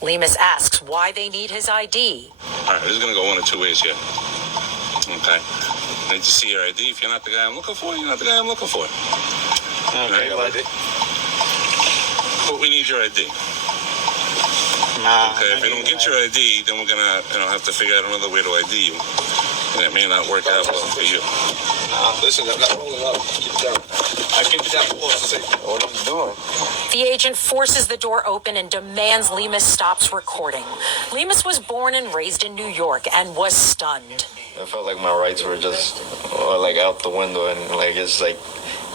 Lemus asks why they need his ID. All right, this is going to go one of two ways here. Okay. I need to see your ID. If you're not the guy I'm looking for, you're not the guy I'm looking for. Okay, right? But we need your ID. Nah. Okay, if you don't get your ID, then we're gonna, have to figure out another way to ID you. And it may not work out well for you. Listen, I'm not rolling up. Keep it down. I keep it down. What are you doing? The agent forces the door open and demands Lemus stops recording. Lemus was born and raised in New York and was stunned. I felt like my rights were just out the window, and it's like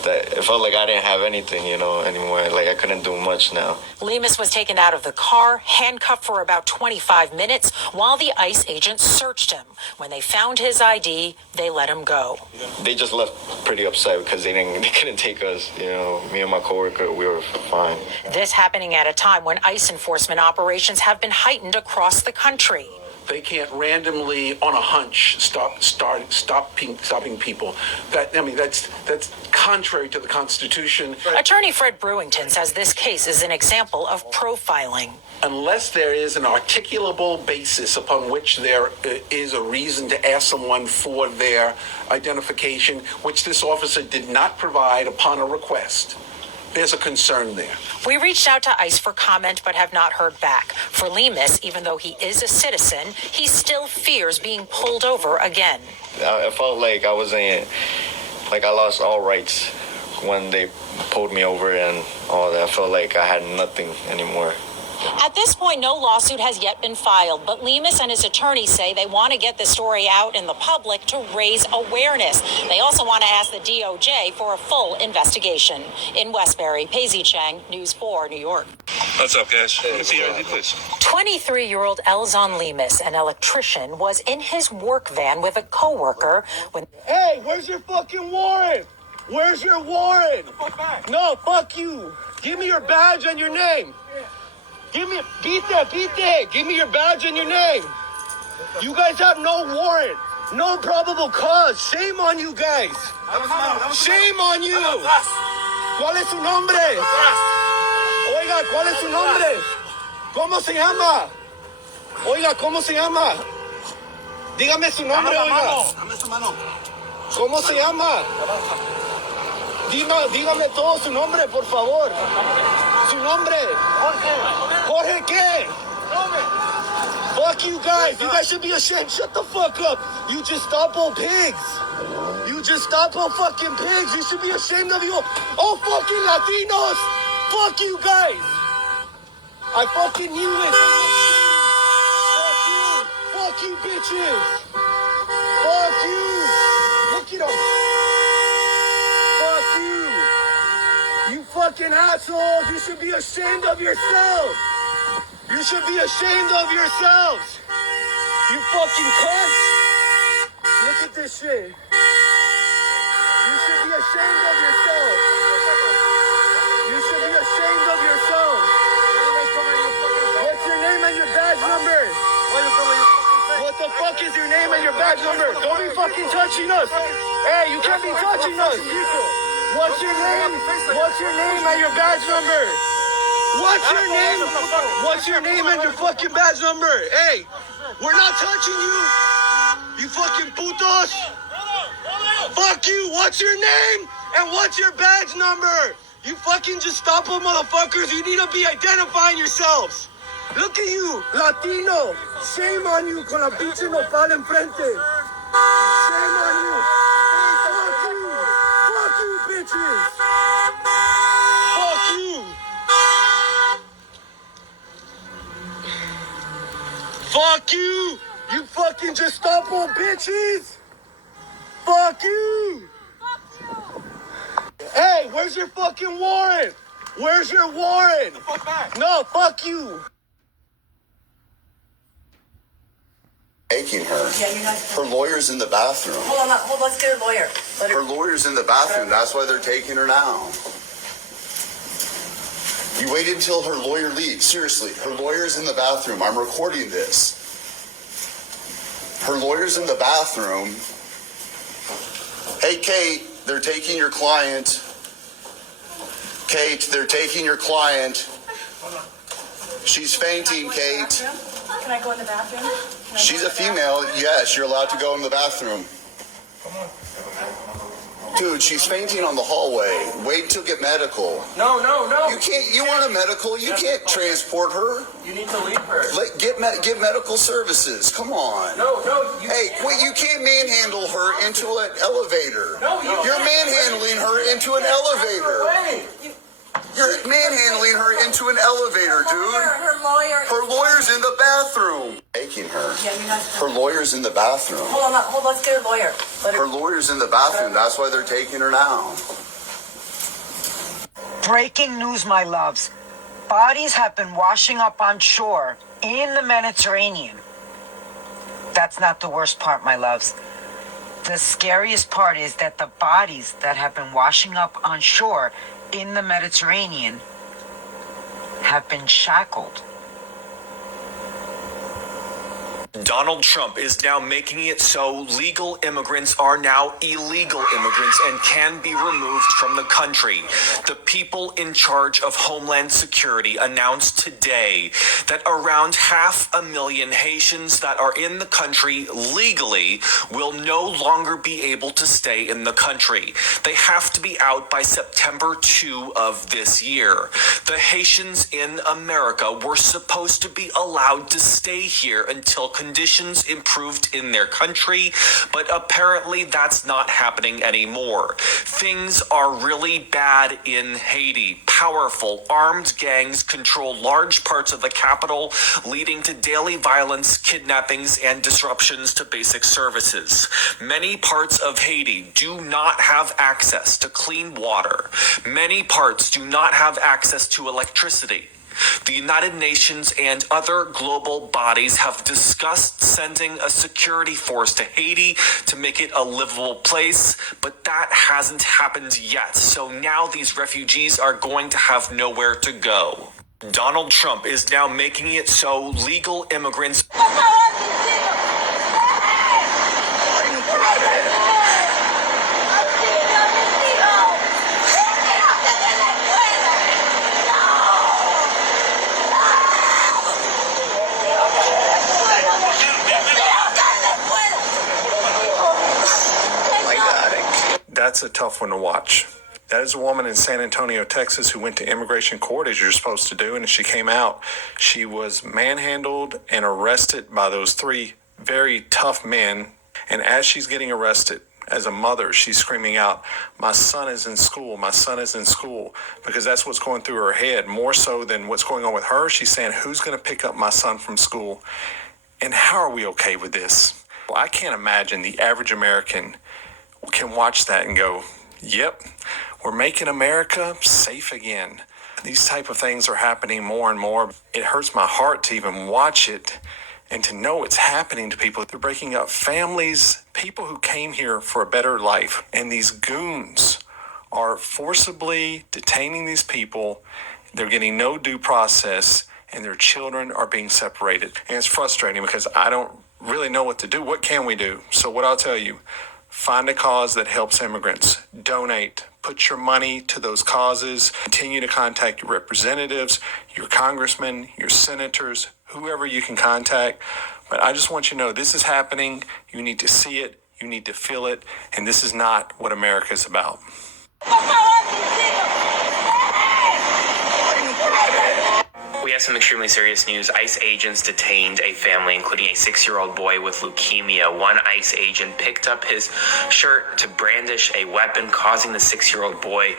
that. It felt like I didn't have anything, anymore. Like I couldn't do much now. Lemus was taken out of the car, handcuffed for about 25 minutes while the ICE agents searched him. When they found his ID, they let him go. They just left pretty upset because they couldn't take us. Me and my coworker, we were fine. This happening at a time when ICE enforcement operations have been heightened across the country. They can't randomly, on a hunch, stopping people. That's contrary to the Constitution. Attorney Fred Brewington says this case is an example of profiling. Unless there is an articulable basis upon which there is a reason to ask someone for their identification, which this officer did not provide upon a request, there's a concern there. We reached out to ICE for comment but have not heard back. For Lemus, even though he is a citizen, he still fears being pulled over again. I felt like I wasn't, I lost all rights when they pulled me over and all that. I felt like I had nothing anymore. At this point, no lawsuit has yet been filed, but Lemus and his attorney say they want to get the story out in the public to raise awareness. They also want to ask the DOJ for a full investigation. In Westbury, Paisley Chang, News 4, New York. What's up, guys? Let me see your ID, please. 23-year-old Elzon Lemus, an electrician, was in his work van with a coworker when... Hey, where's your fucking warrant? Where's your warrant? No, fuck you. Give me your badge and your name. Beat that. Give me your badge and your name. You guys have no warrant, no probable cause. Shame on you guys. Shame on you. ¿Cuál es su nombre? Oiga, ¿cuál es su nombre? ¿Cómo se llama? Oiga, ¿cómo se llama? Dígame su nombre, oiga. ¿Cómo se llama? Dígame todo su nombre, por favor. Su nombre. Jorge qué? Fuck you guys. You guys should be ashamed. Shut the fuck up. You just Gestapo pigs. You just Gestapo fucking pigs. You should be ashamed of you. Oh, fucking Latinos. Fuck you guys. I fucking knew it. Fuck you. Fuck you, bitches. Fuck you. Look at them. Fuck you. You fucking assholes. You should be ashamed of yourselves. You should be ashamed of yourselves. You fucking cunts. Look at this shit. You should be ashamed of yourselves. You should be ashamed of yourselves. What's your name and your badge number? What the fuck is your name and your badge number? Don't be fucking touching us. Hey, you can't be touching us. What's your name? What's your name and your badge number? What's your name? What's your name and your fucking badge number? Hey, we're not touching you. You fucking putos. Fuck you. What's your name and what's your badge number? You fucking Gestapo motherfuckers. You need to be identifying yourselves. Look at you, Latino. Shame on you con la pinche nopal enfrente. Shame on you. Fuck you. Fuck you, bitches. Fuck you. Fuck you. You fucking Gestapo bitches. Fuck you. Hey, where's your fucking warrant? Where's your warrant? No, fuck you. Taking her. Yeah, you're not. Her lawyer's in the bathroom. Hold on, let's get her lawyer. Her lawyer's in the bathroom. That's why they're taking her now. You waited until her lawyer leaves. Seriously, her lawyer's in the bathroom. I'm recording this. Her lawyer's in the bathroom. Hey, Kate, they're taking your client. Kate, they're taking your client. She's fainting, Kate. Can I go in the bathroom? She's a female. Yes, you're allowed to go in the bathroom. Dude, she's fainting on the hallway. Wait till get medical. No. You can't. You want a medical? You can't transport her. You need to leave her. Get medical services. Come on. No. Hey, wait! You can't manhandle her into an elevator. You're manhandling her into an elevator. You're manhandling her into an elevator, dude. Her lawyer. Her lawyer's in the bathroom. Taking her. Yeah, you're not. Her lawyer's in the bathroom. Hold on. Let's get her lawyer. Her lawyer's in the bathroom. That's why they're taking her now. Breaking news, my loves. Bodies have been washing up on shore in the Mediterranean. That's not the worst part, my loves. The scariest part is that the bodies that have been washing up on shore in the Mediterranean have been shackled. Donald Trump is now making it so legal immigrants are now illegal immigrants and can be removed from the country. The people in charge of Homeland Security announced today that around 500,000 Haitians that are in the country legally will no longer be able to stay in the country. They have to be out by September 2 of this year. The Haitians in America were supposed to be allowed to stay here until conditions improved in their country, but apparently that's not happening anymore. Things are really bad in Haiti. Powerful armed gangs control large parts of the capital, leading to daily violence, kidnappings, and disruptions to basic services. Many parts of Haiti do not have access to clean water. Many parts do not have access to electricity. The United Nations and other global bodies have discussed sending a security force to Haiti to make it a livable place, but that hasn't happened yet. So now these refugees are going to have nowhere to go. Donald Trump is now making it so legal immigrants That's a tough one to watch. That is a woman in San Antonio, Texas, who went to immigration court, as you're supposed to do, and as she came out, she was manhandled and arrested by those three very tough men. And as she's getting arrested, as a mother, she's screaming out, "My son is in school, my son is in school," because that's what's going through her head, more so than what's going on with her. She's saying, who's going to pick up my son from school? And how are we okay with this? Well, I can't imagine the average American can watch that and go, yep, we're making America safe again. These type of things are happening more and more. It hurts my heart to even watch it and to know it's happening to people. They're breaking up families, people who came here for a better life. And these goons are forcibly detaining these people. They're getting no due process, and their children are being separated. And it's frustrating because I don't really know what to do. What can we do? So what I'll tell you, find a cause that helps immigrants. Donate. Put your money to those causes. Continue to contact your representatives, your congressmen, your senators, whoever you can contact. But I just want you to know this is happening. You need to see it. You need to feel it. And this is not what America is about. We have some extremely serious news. ICE agents detained a family, including a 6-year-old boy with leukemia. One ICE agent picked up his shirt to brandish a weapon, causing the 6-year-old boy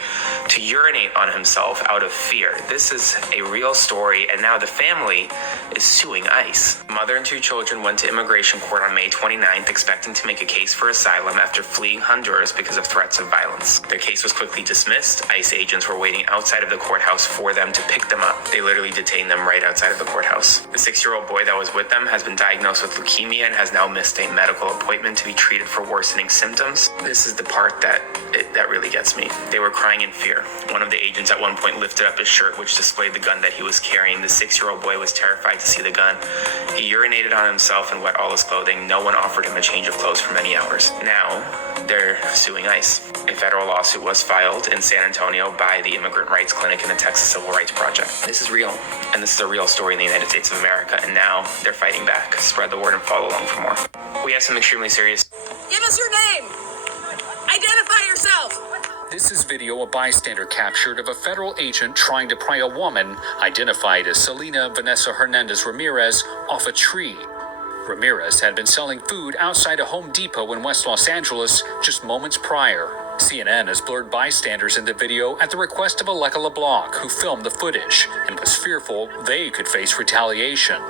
to urinate on himself out of fear. This is a real story, and now the family is suing ICE. Mother and 2 children went to immigration court on May 29th, expecting to make a case for asylum after fleeing Honduras because of threats of violence. Their case was quickly dismissed. ICE agents were waiting outside of the courthouse for them to pick them up. They literally detained them right outside of the courthouse. The 6-year-old boy that was with them has been diagnosed with leukemia and has now missed a medical appointment to be treated for worsening symptoms. This is the part that really gets me. They were crying in fear. One of the agents at one point lifted up his shirt, which displayed the gun that he was carrying. The 6-year-old boy was terrified to see the gun. He urinated on himself and wet all his clothing. No one offered him a change of clothes for many hours. Now, they're suing ICE. A federal lawsuit was filed in San Antonio by the Immigrant Rights Clinic and the Texas Civil Rights Project. This is real. And this is a real story in the United States of America, and now they're fighting back. Spread the word and follow along for more. We have some extremely serious. Give us your name. Identify yourself. This is video a bystander captured of a federal agent trying to pry a woman, identified as Selena Vanessa Hernandez Ramirez, off a tree. Ramirez had been selling food outside a Home Depot in West Los Angeles just moments prior. CNN has blurred bystanders in the video at the request of Aleka LeBlanc, who filmed the footage and was fearful they could face retaliation.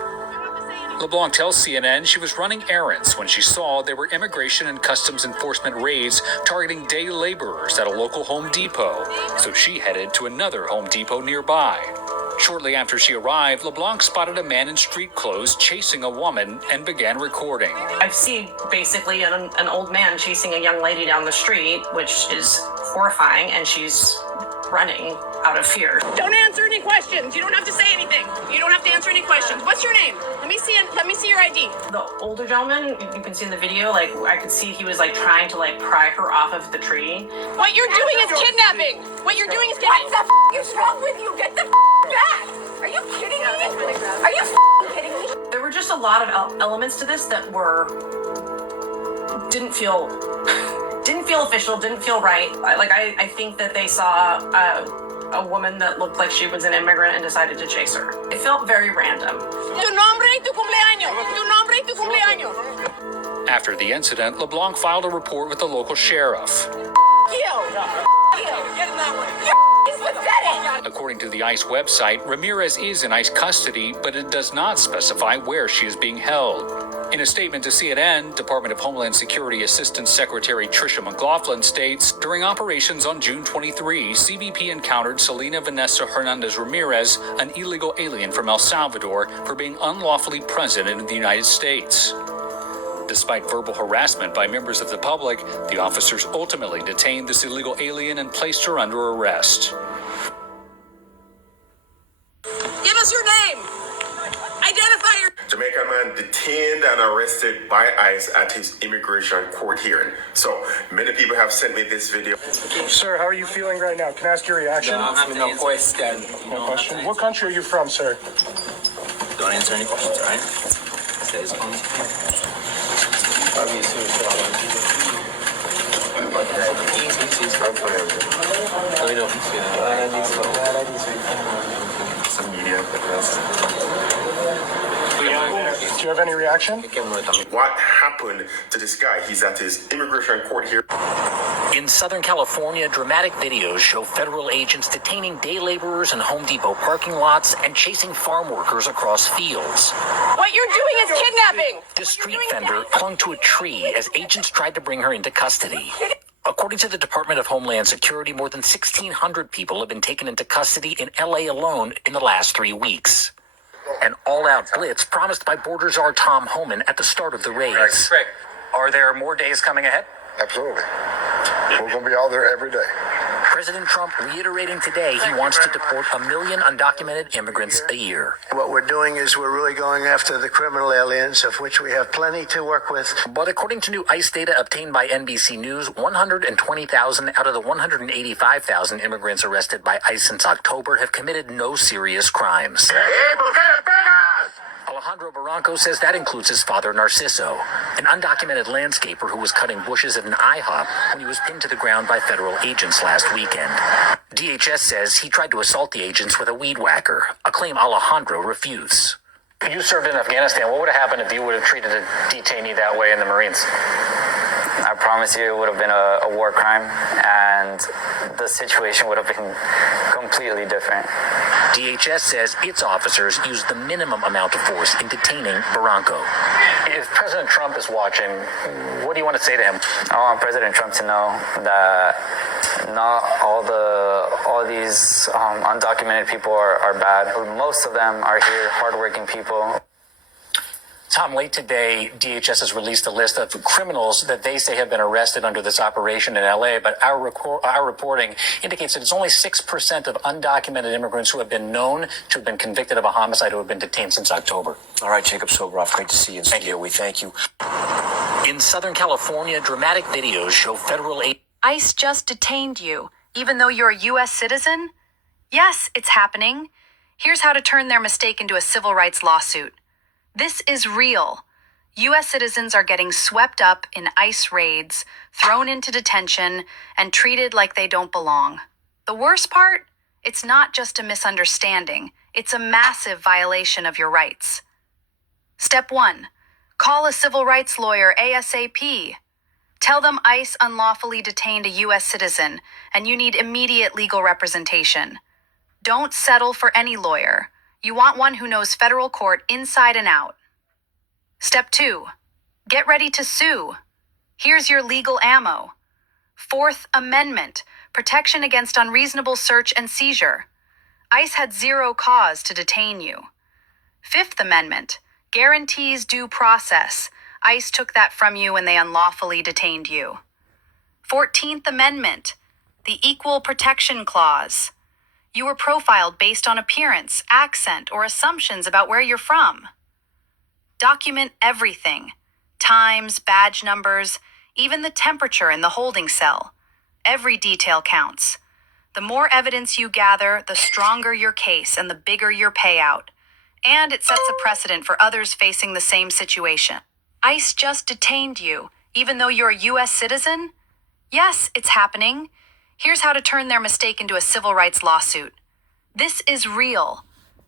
LeBlanc tells CNN she was running errands when she saw there were Immigration and Customs Enforcement raids targeting day laborers at a local Home Depot, so she headed to another Home Depot nearby. Shortly after she arrived, LeBlanc spotted a man in street clothes chasing a woman and began recording. I see basically an old man chasing a young lady down the street, which is horrifying, and she's running out of fear. Don't answer any questions. You don't have to say anything. You don't have to answer any questions. What's your name? Let me see your ID. The older gentleman, you can see in the video, like I could see he was like trying to like pry her off of the tree. What you're doing is kidnapping. What you're doing is kidnapping. What the is wrong with you? Get the back! Are you kidding me? Are you kidding me? There were just a lot of elements to this that didn't feel official, didn't feel right. I think that they saw a woman that looked like she was an immigrant and decided to chase her. It felt very random. Tu nombre y tu cumpleaños. Tu nombre y tu cumpleaños. After the incident, LeBlanc filed a report with the local sheriff. According to the ICE website, Ramirez is in ICE custody, but it does not specify where she is being held. In a statement to CNN, Department of Homeland Security Assistant Secretary Tricia McLaughlin states, during operations on June 23, CBP encountered Selena Vanessa Hernandez Ramirez, an illegal alien from El Salvador, for being unlawfully present in the United States. Despite verbal harassment by members of the public, the officers ultimately detained this illegal alien and placed her under arrest. Give us your name. Identify your... Jamaican man detained and arrested by ICE at his immigration court hearing. So many people have sent me this video. Sir, how are you feeling right now? Can I ask your reaction? No question. No question. What country are you from, sir? Don't answer any questions, all right? Says Some media. Do you have any reaction? What happened to this guy? He's at his immigration court here. In Southern California, dramatic videos show federal agents detaining day laborers in Home Depot parking lots and chasing farm workers across fields. What you're doing is kidnapping. The street vendor clung to a tree as agents tried to bring her into custody. According to the Department of Homeland Security, more than 1,600 people have been taken into custody in LA alone in the last 3 weeks. An all-out blitz promised by border czar Tom Homan at the start of the raids. Greg, are there more days coming ahead? Absolutely. We're going to be out there every day. President Trump reiterating today he wants to deport 1 million undocumented immigrants a year. What we're doing is we're really going after the criminal aliens, of which we have plenty to work with. But according to new ICE data obtained by NBC News, 120,000 out of the 185,000 immigrants arrested by ICE since October have committed no serious crimes. Alejandro Barranco says that includes his father, Narciso, an undocumented landscaper who was cutting bushes at an IHOP when he was pinned to the ground by federal agents last weekend. DHS says he tried to assault the agents with a weed whacker, a claim Alejandro refutes. You served in Afghanistan. What would have happened if you would have treated a detainee that way in the Marines? I promise you it would have been a war crime, and the situation would have been completely different. DHS says its officers used the minimum amount of force in detaining Barranco. If President Trump is watching, what do you want to say to him? I want President Trump to know that not all these undocumented people are bad. Most of them are here, hardworking people. Tom, late today, DHS has released a list of criminals that they say have been arrested under this operation in LA, but our reporting indicates that it's only 6% of undocumented immigrants who have been known to have been convicted of a homicide who have been detained since October. All right, Jacob Sobroff, great to see you in studio. We thank you. In Southern California, dramatic videos show federal aid. ICE just detained you, even though you're a U.S. citizen? Yes, it's happening. Here's how to turn their mistake into a civil rights lawsuit. This is real. U.S. citizens are getting swept up in ICE raids, thrown into detention, and treated like they don't belong. The worst part? It's not just a misunderstanding. It's a massive violation of your rights. Step 1. Call a civil rights lawyer ASAP. Tell them ICE unlawfully detained a U.S. citizen, and you need immediate legal representation. Don't settle for any lawyer. You want one who knows federal court inside and out. Step 2. Get ready to sue. Here's your legal ammo. Fourth Amendment, protection against unreasonable search and seizure. ICE had zero cause to detain you. Fifth Amendment, guarantees due process. ICE took that from you when they unlawfully detained you. 14th Amendment, the Equal Protection Clause. You were profiled based on appearance, accent, or assumptions about where you're from. Document everything. Times, badge numbers, even the temperature in the holding cell. Every detail counts. The more evidence you gather, the stronger your case and the bigger your payout. And it sets a precedent for others facing the same situation. ICE just detained you, even though you're a U.S. citizen? Yes, it's happening. Here's how to turn their mistake into a civil rights lawsuit. This is real.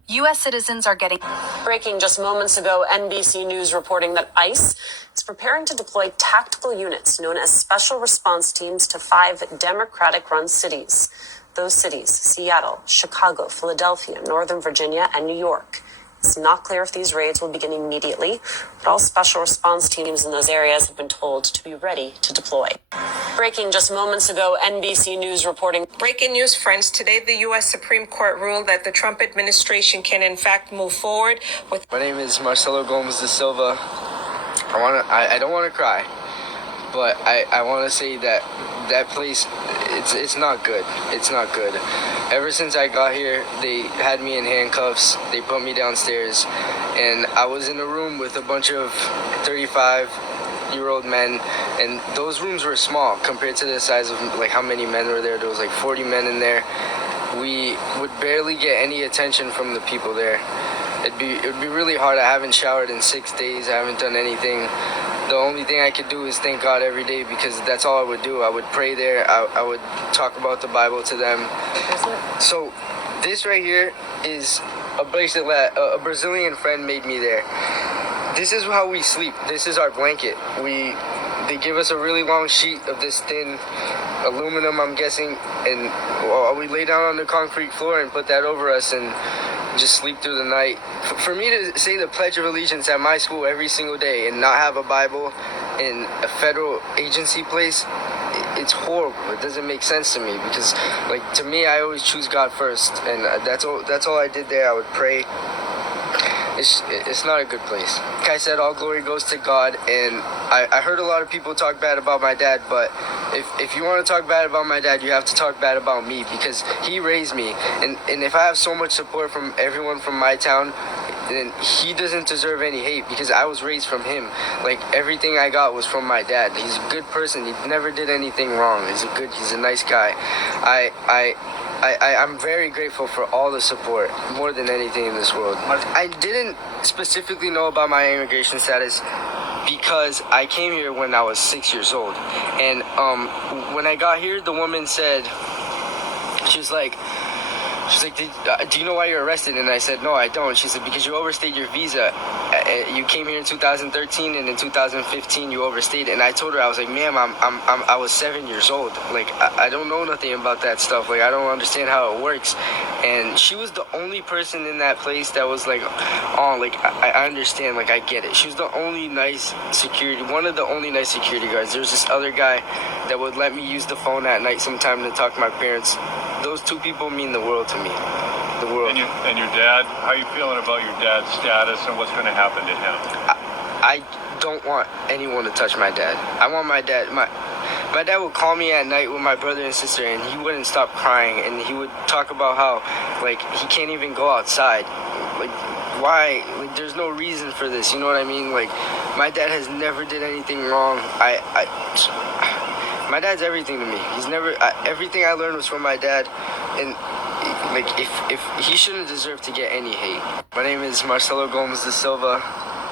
U.S. citizens are getting... Breaking just moments ago, NBC News reporting that ICE is preparing to deploy tactical units known as Special Response Teams to 5 Democratic-run cities. Those cities, Seattle, Chicago, Philadelphia, Northern Virginia, and New York. It's not clear if these raids will begin immediately, but all special response teams in those areas have been told to be ready to deploy. Breaking just moments ago, NBC News reporting. Breaking news, friends. Today, the U.S. Supreme Court ruled that the Trump administration can, in fact, move forward with... My name is Marcelo Gomes da Silva. I don't want to cry, but I want to say that place, it's not good. It's not good. Ever since I got here, they had me in handcuffs. They put me downstairs, and I was in a room with a bunch of 35-year-old men, and those rooms were small compared to the size of like how many men were there. There was like 40 men in there. We would barely get any attention from the people there. It would be really hard. I haven't showered in 6 days. I haven't done anything. The only thing I could do is thank God every day, because that's all I would do. I would pray there. I would talk about the Bible to them. So this right here is a bracelet that a Brazilian friend made me there. This is how we sleep. This is our blanket. They give us a really long sheet of this thin aluminum, I'm guessing, and we lay down on the concrete floor and put that over us and just sleep through the night. For me to say the Pledge of Allegiance at my school every single day and not have a Bible in a federal agency place, it's horrible. It doesn't make sense to me, because, like, to me, I always choose God first, and that's all I did there. I would pray. It's not a good place. Like I said, all glory goes to God, and I heard a lot of people talk bad about my dad, but if you want to talk bad about my dad, you have to talk bad about me, because he raised me, and if I have so much support from everyone from my town, then he doesn't deserve any hate, because I was raised from him. Like, everything I got was from my dad. He's a good person. He never did anything wrong. He's a nice guy. I'm very grateful for all the support, more than anything in this world. I didn't specifically know about my immigration status because I came here when I was 6 years old. And when I got here, the woman said, she was like, do you know why you're arrested? And I said, no, I don't. She said, because you overstayed your visa. You came here in 2013, and in 2015 you overstayed. And I told her, I was like, ma'am, I was 7 years old. Like, I don't know nothing about that stuff. Like, I don't understand how it works. And she was the only person in that place that was like, oh, like, I understand. Like, I get it. She was the only nice security, one of the only nice security guards. There was this other guy that would let me use the phone at night sometime to talk to my parents. Those two people mean the world to me. The world. And your dad, how are you feeling about your dad's status and what's going to happen to him? I don't want anyone to touch my dad. I want my dad. My dad would call me at night with my brother and sister, and he wouldn't stop crying, and he would talk about how, like, he can't even go outside. Like, why? Like, there's no reason for this, you know what I mean? Like, my dad has never did anything wrong. My dad's everything to me. He's never, everything I learned was from my dad, and like if he shouldn't deserve to get any hate. My name is Marcelo Gomes da Silva.